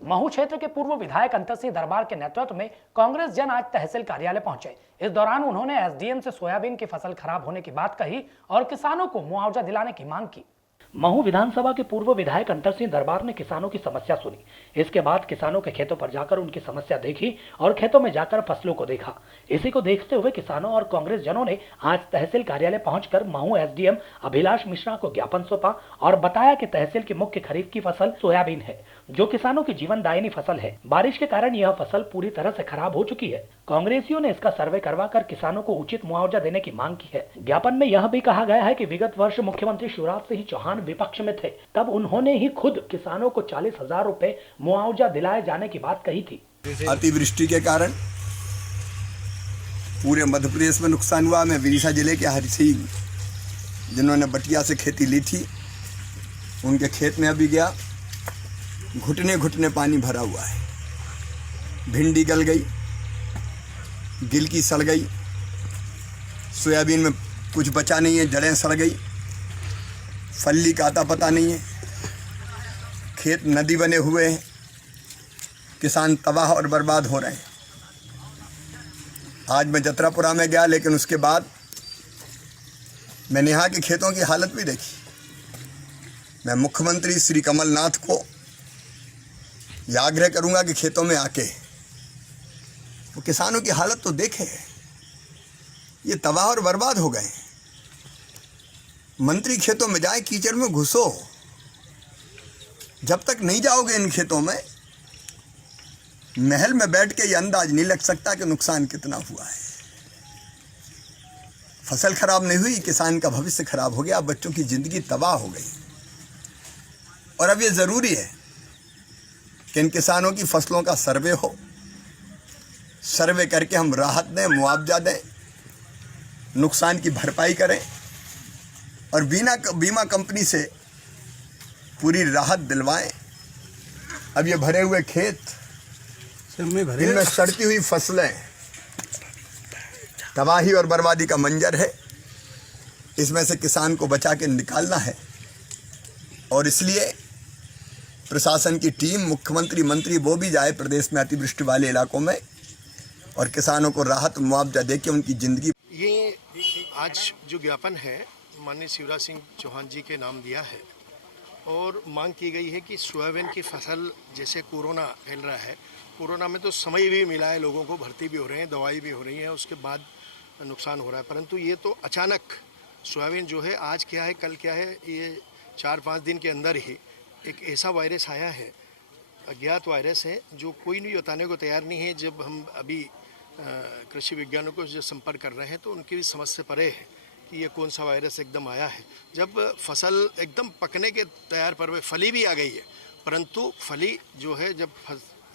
महू क्षेत्र के पूर्व विधायक अंतर सिंह दरबार के नेतृत्व में कांग्रेस जन आज तहसील कार्यालय पहुंचे। इस दौरान उन्होंने एसडीएम से सोयाबीन की फसल खराब होने की बात कही और किसानों को मुआवजा दिलाने की मांग की। महू विधानसभा के पूर्व विधायक अंतर सिंह दरबार ने किसानों की समस्या सुनी। इसके बाद किसानों के खेतों पर जाकर उनकी समस्या देखी और खेतों में जाकर फसलों को देखा। इसी को देखते हुए किसानों और कांग्रेस जनों ने आज तहसील कार्यालय पहुंचकर महू एसडीएम अभिलाष मिश्रा को ज्ञापन सौंपा और बताया कि तहसील की मुख्य खरीफ की फसल सोयाबीन है, जो किसानों की जीवनदायिनी फसल है। बारिश के कारण यह फसल पूरी तरह से खराब हो चुकी है। कांग्रेसियों ने इसका सर्वे करवाकर किसानों को उचित मुआवजा देने की मांग की है। ज्ञापन में यह भी कहा गया है कि विगत वर्ष मुख्यमंत्री शिवराज सिंह चौहान विपक्ष में थे, तब उन्होंने ही खुद किसानों को 40,000 रुपए मुआवजा दिलाए जाने की बात कही थी। अतिवृष्टि के कारण पूरे मध्य प्रदेश में नुकसान हुआ। मैं विदिशा जिले के हरिसी जिन्होंने बटिया से खेती ली थी, उनके खेत में अभी गया, घुटने घुटने पानी भरा हुआ है। भिंडी गल गई, गिलकी सड़ गई, सोयाबीन में कुछ बचा नहीं है, जड़ें सड़ गई, फल्ली का आता पता नहीं है, खेत नदी बने हुए हैं, किसान तबाह और बर्बाद हो रहे हैं। आज मैं जतरापुरा में गया, लेकिन उसके बाद मैंने यहाँ के खेतों की हालत भी देखी। मैं मुख्यमंत्री श्री कमलनाथ को यह आग्रह करूंगा कि खेतों में आके वो किसानों की हालत तो देखे। ये तबाह और बर्बाद हो गए। मंत्री खेतों में जाए, कीचड़ में घुसो। जब तक नहीं जाओगे इन खेतों में, महल में बैठ के ये अंदाज नहीं लग सकता कि नुकसान कितना हुआ है। फसल खराब नहीं हुई, किसान का भविष्य खराब हो गया, बच्चों की जिंदगी तबाह हो गई। और अब ये जरूरी है कि इन किसानों की फसलों का सर्वे हो, सर्वे करके हम राहत दें, मुआवजा दें, नुकसान की भरपाई करें और बीमा कंपनी से पूरी राहत दिलवाएं। अब ये भरे हुए खेत, इनमें सड़ती हुई फसलें, तबाही और बर्बादी का मंजर है। इसमें से किसान को बचा के निकालना है और इसलिए प्रशासन की टीम, मुख्यमंत्री, मंत्री वो भी जाए प्रदेश में अतिवृष्टि वाले इलाकों में और किसानों को राहत मुआवजा देके उनकी जिंदगी। ये आज जो ज्ञापन है माननीय शिवराज सिंह चौहान जी के नाम दिया है और मांग की गई है कि सोयाबीन की फसल, जैसे कोरोना फैल रहा है, कोरोना में तो समय भी मिला है, लोगों को भर्ती भी हो रहे हैं, दवाई भी हो रही है, उसके बाद नुकसान हो रहा है। परंतु ये तो अचानक सोयाबीन जो है, आज क्या है कल क्या है, ये 4-5 दिन के अंदर ही एक ऐसा वायरस आया है, अज्ञात वायरस है, जो कोई नहीं बताने को तैयार नहीं है। जब हम अभी कृषि विज्ञानों को जो संपर्क कर रहे हैं तो उनकी भी समझ से परे है कि ये कौन सा वायरस एकदम आया है। जब फसल एकदम पकने के तैयार पर, फली भी आ गई है, परंतु फली जो है, जब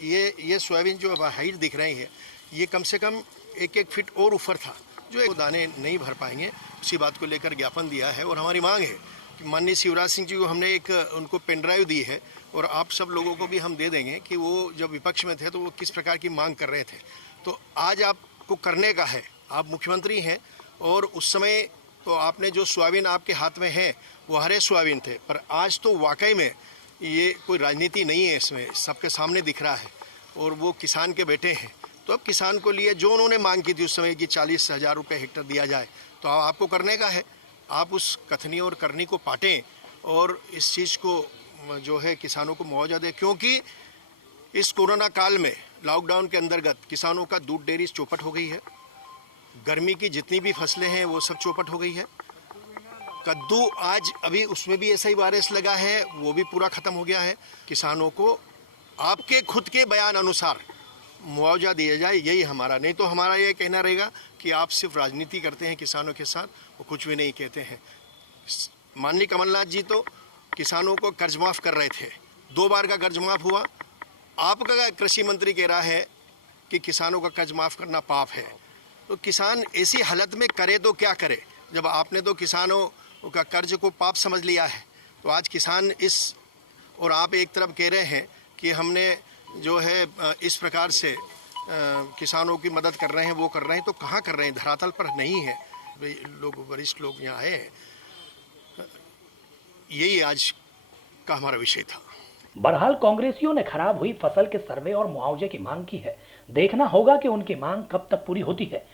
ये सोयाबीन जो हाइट दिख रही है, ये कम से कम 1-1 फीट और ऊपर था, जो दाने नहीं भर पाएंगे। उसी बात को लेकर ज्ञापन दिया है और हमारी मांग है कि माननीय शिवराज सिंह जी को हमने एक उनको पेन ड्राइव दी है और आप सब लोगों को भी हम दे देंगे कि वो जब विपक्ष में थे तो वो किस प्रकार की मांग कर रहे थे। तो आज आपको करने का है, आप मुख्यमंत्री हैं और उस समय तो आपने जो सोयाबीन आपके हाथ में है वो हरे सोयाबीन थे, पर आज तो वाकई में ये कोई राजनीति नहीं है, इसमें सबके सामने दिख रहा है और वो किसान के बेटे हैं। तो अब किसान को लिए जो उन्होंने मांग की थी उस समय कि 40,000 रुपये हेक्टर दिया जाए, तो आपको करने का है। आप उस कथनी और करनी को पाटें और इस चीज़ को जो है किसानों को मुआवजा दें, क्योंकि इस कोरोना काल में लॉकडाउन के अंतर्गत किसानों का दूध डेयरी चौपट हो गई है, गर्मी की जितनी भी फसलें हैं वो सब चौपट हो गई है। कद्दू आज अभी उसमें भी ऐसा ही वायरस लगा है, वो भी पूरा ख़त्म हो गया है। किसानों को आपके खुद के बयान अनुसार मुआवजा दिया जाए, यही हमारा, नहीं तो हमारा ये कहना रहेगा कि आप सिर्फ राजनीति करते हैं किसानों के साथ, वो कुछ भी नहीं कहते हैं। माननीय कमलनाथ जी तो किसानों को कर्ज माफ़ कर रहे थे, 2 बार का कर्ज माफ़ हुआ। आपका कृषि मंत्री कह रहा है कि किसानों का कर्ज माफ़ करना पाप है। तो किसान ऐसी हालत में करे तो क्या करे, जब आपने तो किसानों का कर्ज को पाप समझ लिया है। तो आज किसान इस, और आप एक तरफ कह रहे हैं कि हमने जो है इस प्रकार से किसानों की मदद कर रहे हैं, वो कर रहे हैं, तो कहाँ कर रहे हैं, धरातल पर नहीं है। लोग, वरिष्ठ लोग यहाँ आए हैं, यही आज का हमारा विषय था। बहरहाल कांग्रेसियों ने खराब हुई फसल के सर्वे और मुआवजे की मांग की है। देखना होगा कि उनकी मांग कब तक पूरी होती है।